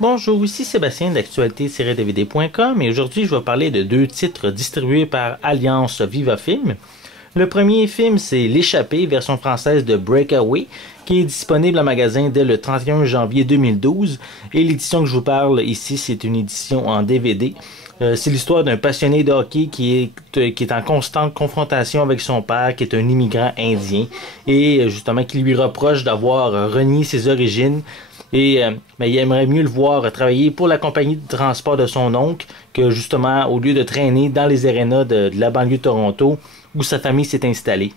Bonjour, ici Sébastien d'actualité-dvd.com et aujourd'hui je vais parler de deux titres distribués par Alliance Viva Film. Le premier film c'est L'échappée, version française de Breakaway, qui est disponible en magasin dès le 31 janvier 2012 et l'édition que je vous parle ici c'est une édition en DVD. C'est l'histoire d'un passionné de hockey qui est en constante confrontation avec son père, qui est un immigrant indien, et justement qui lui reproche d'avoir renié ses origines. Et il aimerait mieux le voir travailler pour la compagnie de transport de son oncle que justement au lieu de traîner dans les arénas de la banlieue de Toronto où sa famille s'est installée.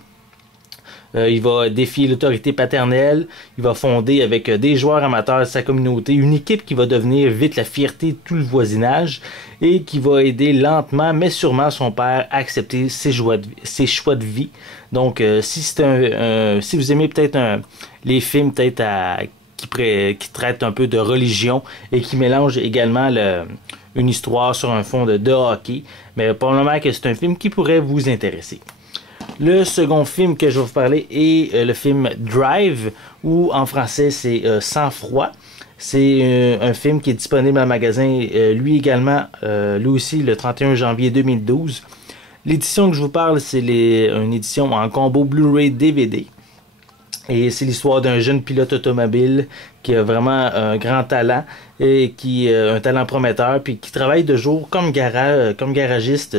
Il va défier l'autorité paternelle, il va fonder avec des joueurs amateurs de sa communauté une équipe qui va devenir vite la fierté de tout le voisinage et qui va aider lentement mais sûrement son père à accepter ses choix de vie. Donc si vous aimez peut-être les films peut-être qui traitent un peu de religion et qui mélangent également une histoire sur un fond de hockey, mais probablement que c'est un film qui pourrait vous intéresser. Le second film que je vais vous parler est le film Drive, ou en français c'est Sang froid. C'est un film qui est disponible en magasin, lui aussi le 31 janvier 2012. L'édition que je vous parle, c'est une édition en combo Blu-ray DVD. Et c'est l'histoire d'un jeune pilote automobile qui a vraiment un grand talent et qui un talent prometteur, puis qui travaille de jour comme garagiste,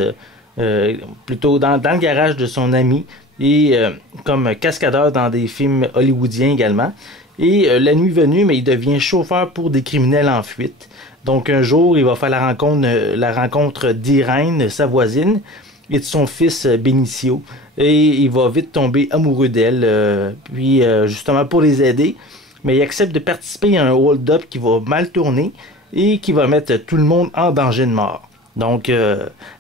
plutôt dans le garage de son ami et comme cascadeur dans des films hollywoodiens également. Et la nuit venue, mais il devient chauffeur pour des criminels en fuite. Donc un jour, il va faire la rencontre d'Irène, sa voisine, et de son fils Benicio. Et il va vite tomber amoureux d'elle, justement pour les aider. Mais il accepte de participer à un hold-up qui va mal tourner et qui va mettre tout le monde en danger de mort. Donc,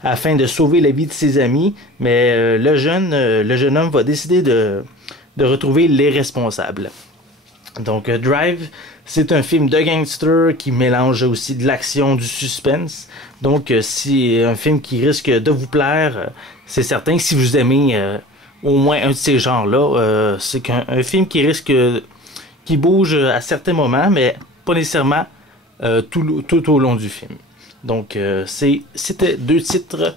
afin de sauver la vie de ses amis, mais le jeune homme va décider de retrouver les responsables. Donc, Drive, c'est un film de gangster qui mélange aussi de l'action, du suspense. Donc, c'est un film qui risque de vous plaire. C'est certain que si vous aimez au moins un de ces genres-là, c'est un film qui bouge à certains moments, mais pas nécessairement tout au long du film. Donc, c'était deux titres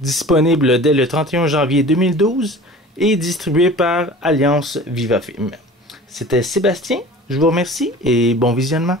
disponibles dès le 31 janvier 2012 et distribués par Alliance Viva Film. C'était Sébastien, je vous remercie et bon visionnement.